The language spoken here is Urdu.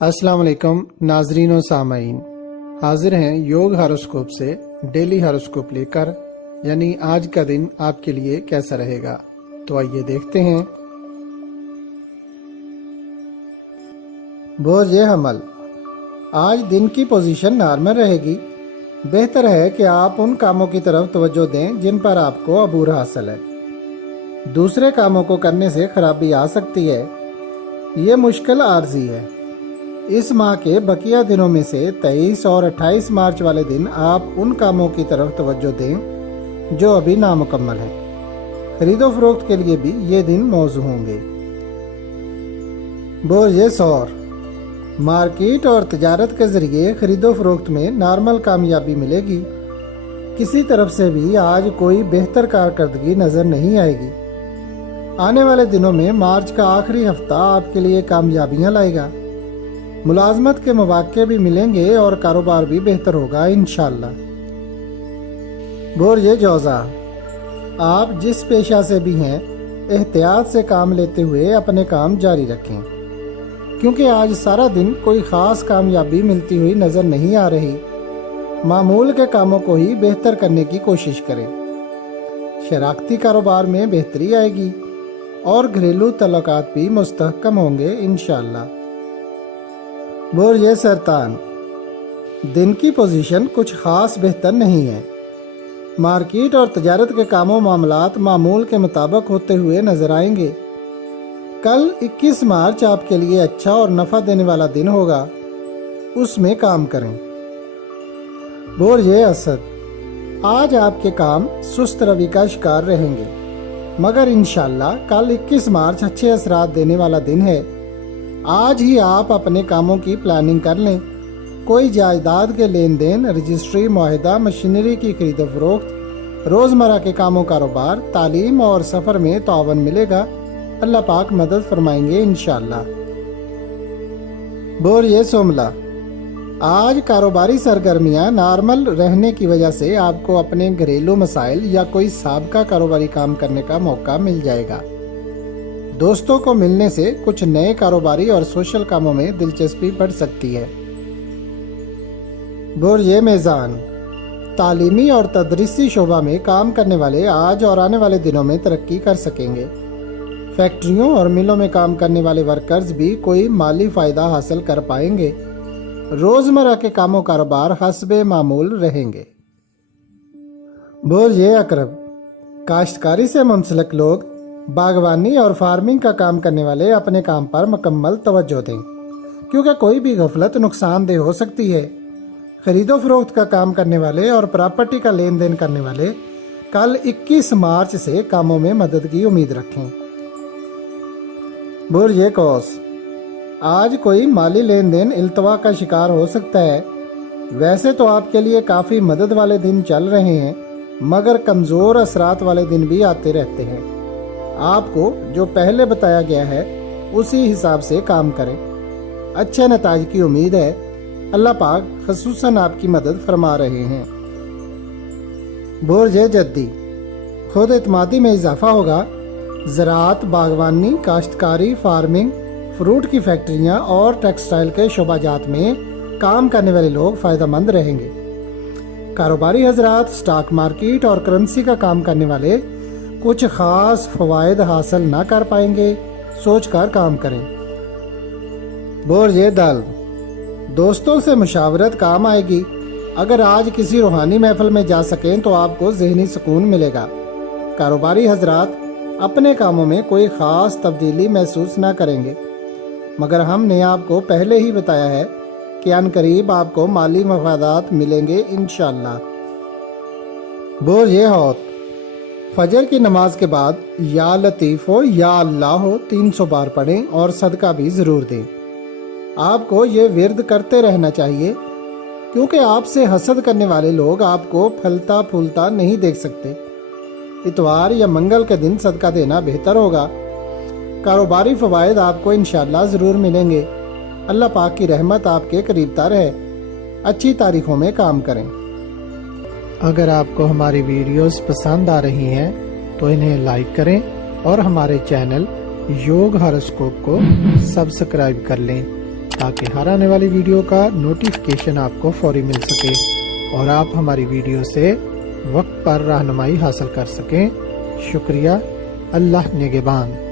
السلام علیکم ناظرین و سامعین، حاضر ہیں یوگ ہاروسکوپ سے ڈیلی ہاروسکوپ لے کر، یعنی آج کا دن آپ کے لیے کیسا رہے گا۔ تو آئیے دیکھتے ہیں۔ برج حمل، آج دن کی پوزیشن نارمل رہے گی۔ بہتر ہے کہ آپ ان کاموں کی طرف توجہ دیں جن پر آپ کو عبور حاصل ہے۔ دوسرے کاموں کو کرنے سے خرابی آ سکتی ہے، یہ مشکل عارضی ہے۔ اس ماہ کے بقیہ دنوں میں سے 23 اور 28 مارچ والے دن آپ ان کاموں کی طرف توجہ دیں جو ابھی نامکمل ہیں۔ خرید و فروخت کے لیے بھی یہ دن موزوں ہوں گے۔ برج ثور، مارکیٹ اور تجارت کے ذریعے خرید و فروخت میں نارمل کامیابی ملے گی۔ کسی طرف سے بھی آج کوئی بہتر کارکردگی نظر نہیں آئے گی۔ آنے والے دنوں میں مارچ کا آخری ہفتہ آپ کے لیے کامیابیاں لائے گا۔ ملازمت کے مواقع بھی ملیں گے اور کاروبار بھی بہتر ہوگا انشاءاللہ۔ برج جوزا، آپ جس پیشہ سے بھی ہیں احتیاط سے کام لیتے ہوئے اپنے کام جاری رکھیں، کیونکہ آج سارا دن کوئی خاص کامیابی ملتی ہوئی نظر نہیں آ رہی۔ معمول کے کاموں کو ہی بہتر کرنے کی کوشش کریں۔ شراکتی کاروبار میں بہتری آئے گی اور گھریلو تعلقات بھی مستحکم ہوں گے انشاءاللہ۔ برج سرطان، دن کی پوزیشن کچھ خاص بہتر نہیں ہے۔ مارکیٹ اور تجارت کے کام و معاملات معمول کے مطابق ہوتے ہوئے نظر آئیں گے۔ کل 21 مارچ آپ کے لیے اچھا اور نفع دینے والا دن ہوگا، اس میں کام کریں۔ برج اسد، آج آپ کے کام سست روی کا شکار رہیں گے، مگر انشاءاللہ کل 21 مارچ اچھے اثرات دینے والا دن ہے۔ آج ہی آپ اپنے کاموں کی پلاننگ کر لیں۔ کوئی جائیداد کے لین دین، رجسٹری معاہدہ، مشینری کی خرید و فروخت، روزمرہ کے کام و کاروبار، تعلیم اور سفر میں تعاون ملے گا۔ اللہ پاک مدد فرمائیں گے انشاءاللہ۔ برج سوملا، آج کاروباری سرگرمیاں نارمل رہنے کی وجہ سے آپ کو اپنے گھریلو مسائل یا کوئی سابقہ کاروباری کام کرنے کا موقع مل جائے گا۔ دوستوں کو ملنے سے کچھ نئے کاروباری اور سوشل کاموں میں دلچسپی بڑھ سکتی ہے۔ برج میزان، تعلیمی اور تدریسی شعبہ میں کام کرنے والے آج اور آنے والے دنوں میں ترقی کر سکیں گے۔ فیکٹریوں اور ملوں میں کام کرنے والے ورکرز بھی کوئی مالی فائدہ حاصل کر پائیں گے۔ روزمرہ کے کام و کاروبار حسب معمول رہیں گے۔ برج عقرب، کاشتکاری سے منسلک لوگ، باغبانی اور فارمنگ کا کام کرنے والے اپنے کام پر مکمل توجہ دیں، کیونکہ کوئی بھی غفلت نقصان دہ ہو سکتی ہے۔ خرید و فروخت کا کام کرنے والے اور پراپرٹی کا لین دین کرنے والے کل 21 مارچ سے کاموں میں مدد کی امید رکھیں۔ برج قوس، آج کوئی مالی لین دین التوا کا شکار ہو سکتا ہے۔ ویسے تو آپ کے لیے کافی مدد والے دن چل رہے ہیں، مگر کمزور اثرات والے دن بھی آتے رہتے ہیں۔ آپ کو جو پہلے بتایا گیا ہے اسی حساب سے کام کریں۔ اچھے نتائج کی امید ہے۔ اللہ پاک خصوصاً آپ کی مدد فرما رہے ہیں۔ برج جدی، خود اعتمادی میں اضافہ ہوگا۔ زراعت، باغبانی، کاشتکاری، فارمنگ، فروٹ کی فیکٹریاں اور ٹیکسٹائل کے شعبہ جات میں کام کرنے والے لوگ فائدہ مند رہیں گے۔ کاروباری حضرات، سٹاک مارکیٹ اور کرنسی کا کام کرنے والے کچھ خاص فوائد حاصل نہ کر پائیں گے، سوچ کر کام کریں۔ برج دل، دوستوں سے مشاورت کام آئے گی۔ اگر آج کسی روحانی محفل میں جا سکیں تو آپ کو ذہنی سکون ملے گا۔ کاروباری حضرات اپنے کاموں میں کوئی خاص تبدیلی محسوس نہ کریں گے، مگر ہم نے آپ کو پہلے ہی بتایا ہے کہ عنقریب آپ کو مالی مفادات ملیں گے انشاءاللہ۔ برج حوت، فجر کی نماز کے بعد یا لطیف ہو یا اللہ ہو 300 بار پڑھیں اور صدقہ بھی ضرور دیں۔ آپ کو یہ ورد کرتے رہنا چاہیے، کیونکہ آپ سے حسد کرنے والے لوگ آپ کو پھلتا پھولتا نہیں دیکھ سکتے۔ اتوار یا منگل کے دن صدقہ دینا بہتر ہوگا۔ کاروباری فوائد آپ کو انشاءاللہ ضرور ملیں گے۔ اللہ پاک کی رحمت آپ کے قریب تر ہے۔ اچھی تاریخوں میں کام کریں۔ اگر آپ کو ہماری ویڈیوز پسند آ رہی ہیں تو انہیں لائک کریں اور ہمارے چینل یوگ ہاروسکوپ کو سبسکرائب کر لیں۔ تاکہ ہر آنے والی ویڈیو کا نوٹیفیکیشن آپ کو فوری مل سکے اور آپ ہماری ویڈیو سے وقت پر رہنمائی حاصل کر سکیں۔ شکریہ۔ اللہ نگہبان۔